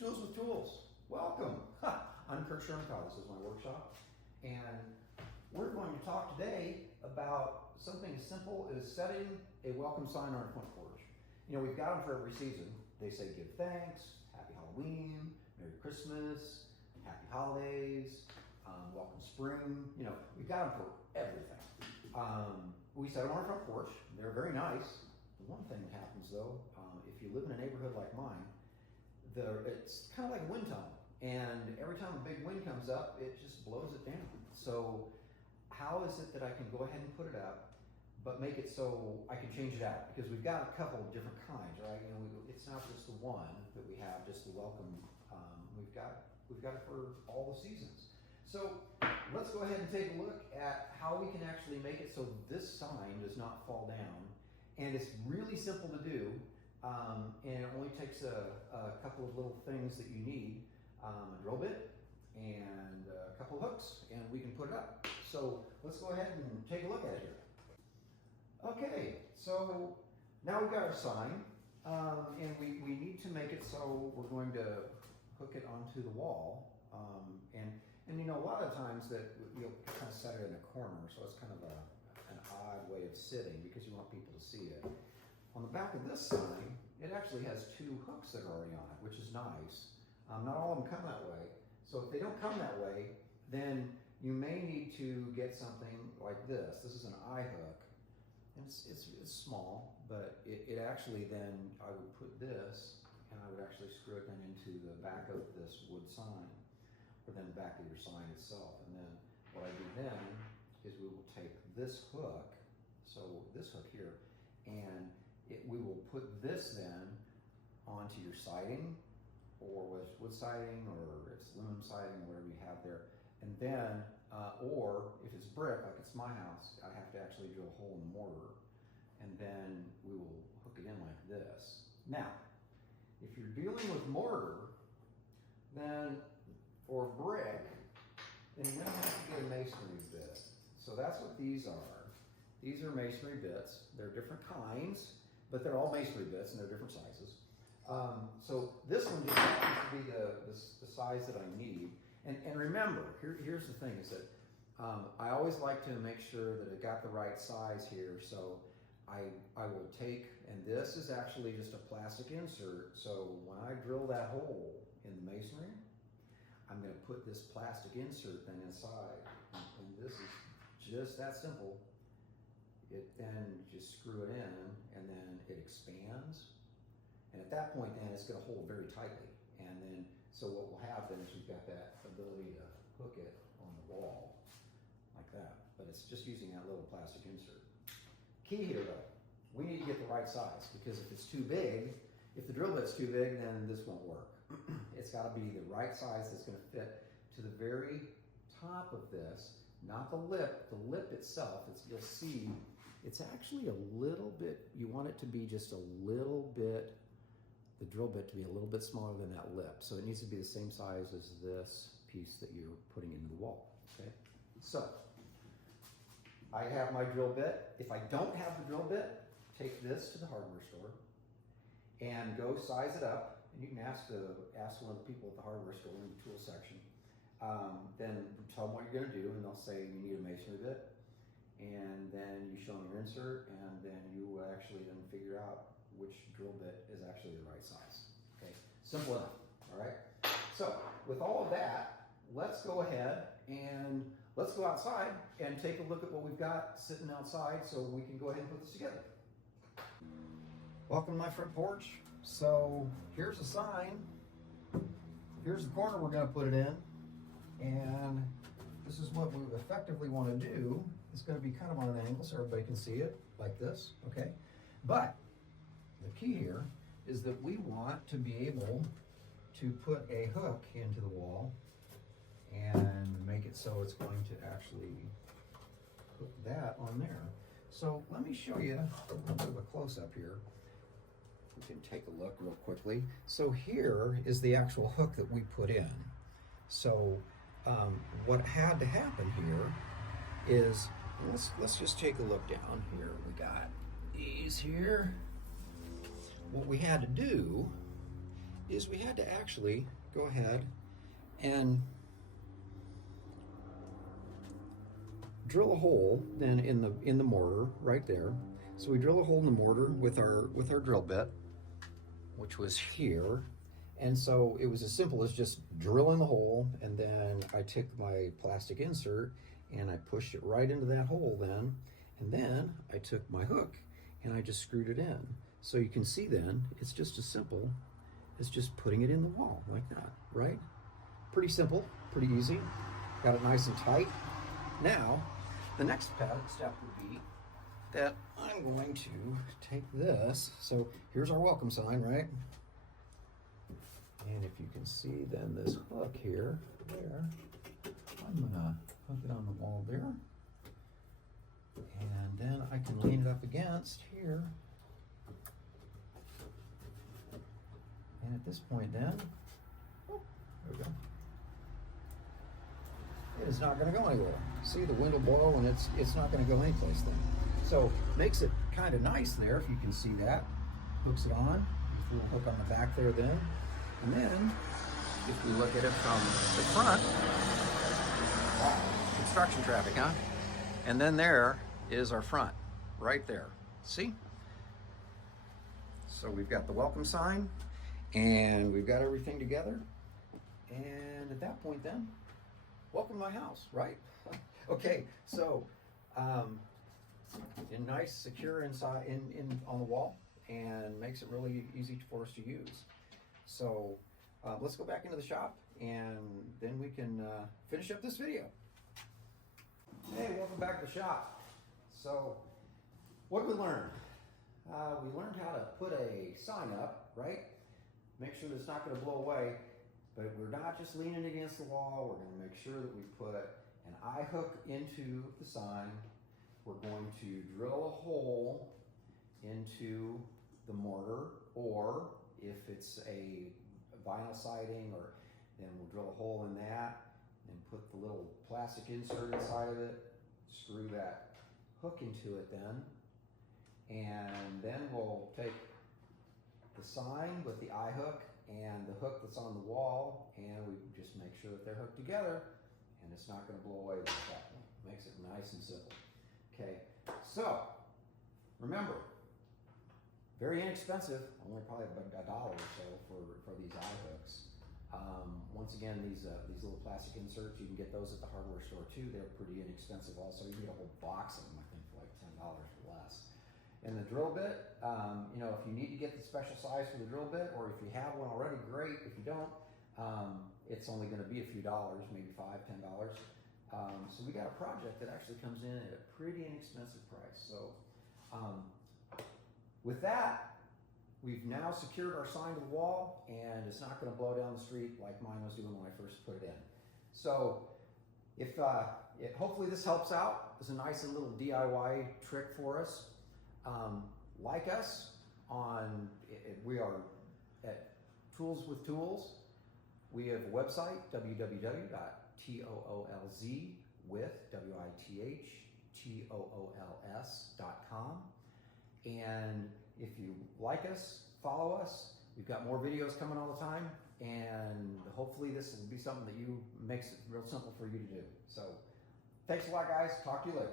Tools with Tools. Welcome. I'm Kurt Shermancow. This is my workshop. And we're going to talk today about something as simple as setting a welcome sign on our front porch. You know, we've got them for every season. They say give thanks, happy Halloween, Merry Christmas, happy holidays, welcome spring. You know, we've got them for everything. We set them on our front porch. They're very nice. The one thing that happens though, if you live in a neighborhood like mine, it's kind of like a wind tunnel, and every time a big wind comes up, it just blows it down. So how is it that I can go ahead and put it up, but make it so I can change it out? Because we've got a couple of different kinds, right? You know, it's not just the one that we have, just the welcome. We've got it for all the seasons. So let's go ahead and take a look at how we can actually make it so this sign does not fall down. And it's really simple to do. And it only takes a couple of little things that you need, a drill bit and a couple of hooks, and we can put it up. So let's go ahead and take a look at it here. Okay, so now we've got our sign, and we need to make it so we're going to hook it onto the wall. And you know, a lot of times that you'll kind of set it in a corner, so it's kind of an odd way of sitting because you want people to see it. On the back of this sign, it actually has two hooks that are already on it, which is nice. Not all of them come that way. So if they don't come that way, then you may need to get something like this. This is an eye hook. And it's small, but it actually then, I would put this, and I would actually screw it then into the back of this wood sign, or then the back of your sign itself. And then what I do then is we will take this hook, so this hook here, and we will put this then onto your siding, or with wood siding, or it's aluminum siding, or whatever you have there. And then, or if it's brick, like it's my house, I have to actually drill a hole in the mortar, and then we will hook it in like this. Now, if you're dealing with mortar, then, or brick, then you're gonna have to get a masonry bit. So that's what these are. These are masonry bits. They're different kinds, but they're all masonry bits and they're different sizes. So this one just happens to be the size that I need. And remember, here's the thing is that I always like to make sure that it got the right size here. So I will take, and this is actually just a plastic insert. So when I drill that hole in the masonry, I'm gonna put this plastic insert thing inside. And this is just that simple. Then just screw it in, and then it expands. And at that point then it's gonna hold very tightly. And then, so what we'll have then is we've got that ability to hook it on the wall like that. But it's just using that little plastic insert. Key here though, we need to get the right size, because if it's too big, if the drill bit's too big, then this won't work. It's gotta be the right size that's gonna fit to the very top of this, not the lip. The lip itself, you'll see, it's actually a little bit, you want it to be just a little bit, the drill bit to be a little bit smaller than that lip. So it needs to be the same size as this piece that you're putting into the wall, okay? So, I have my drill bit. If I don't have the drill bit, take this to the hardware store and go size it up. And you can ask one of the people at the hardware store in the tool section. Then tell them what you're gonna do, and they'll say you need a masonry bit. And then you show them your insert, and then you will actually then figure out which drill bit is actually the right size. Okay, simple enough, all right? So with all of that, let's go ahead and let's go outside and take a look at what we've got sitting outside so we can go ahead and put this together. Welcome to my front porch. So here's the sign. Here's the corner we're gonna put it in. And this is what we effectively want to do. It's going to be kind of on an angle so everybody can see it like this, okay? But the key here is that we want to be able to put a hook into the wall and make it so it's going to actually put that on there. So let me show you a bit of a close-up here. We can take a look real quickly. So here is the actual hook that we put in. So what had to happen here is, let's just take a look down here. We got these here. What we had to do is we had to actually go ahead and drill a hole then in the mortar right there. So we drill a hole in the mortar with our drill bit, which was here. And so it was as simple as just drilling the hole, and then I took my plastic insert and I pushed it right into that hole then, and then I took my hook and I just screwed it in. So you can see then it's just as simple as just putting it in the wall like that, right? Pretty simple, pretty easy. Got it nice and tight. Now, the next step would be that I'm going to take this. So here's our welcome sign, right? And if you can see then this hook here, there, I'm gonna hook it on the wall there. And then I can lean it up against here. And at this point then, oh, there we go. It is not gonna go anywhere. See, the wind will blow and it's not gonna go anyplace then. So makes it kind of nice there, if you can see that. Hooks it on, a little hook on the back there then. And then, if we look at it from the front, wow, construction traffic, huh? And then there is our front, right there. See? So we've got the welcome sign, and we've got everything together. And at that point then, welcome to my house, right? Okay, so nice, secure inside, on the wall, and makes it really easy for us to use. So let's go back into the shop, and then we can finish up this video. Hey, welcome back to the shop. So what did we learn? We learned how to put a sign up, right? Make sure that it's not going to blow away, but we're not just leaning against the wall. We're going to make sure that we put an eye hook into the sign. We're going to drill a hole into the mortar, or if it's a vinyl siding, or then we'll drill a hole in that and put the little plastic insert inside of it, screw that hook into it then, and then we'll take the sign with the eye hook and the hook that's on the wall, and we just make sure that they're hooked together, and it's not going to blow away like that. Makes it nice and simple. Okay, so remember, very inexpensive, only probably about $1 or so for these eye hooks. Once again, these little plastic inserts, you can get those at the hardware store too. They're pretty inexpensive also. You can get a whole box of them, I think, for like $10 or less. And the drill bit, you know, if you need to get the special size for the drill bit, or if you have one already, great. If you don't, it's only going to be a few dollars, maybe $5, $10. So we got a project that actually comes in at a pretty inexpensive price. So with that, we've now secured our sign to the wall, and it's not going to blow down the street like mine was doing when I first put it in. So if hopefully this helps out. It's a nice little DIY trick for us. Like us on, we are at Tools with Tools. We have a website, www.toolswithtools.com. And if you like us, follow us. We've got more videos coming all the time, and hopefully this will be something that makes it real simple for you to do. So thanks a lot, guys. Talk to you later.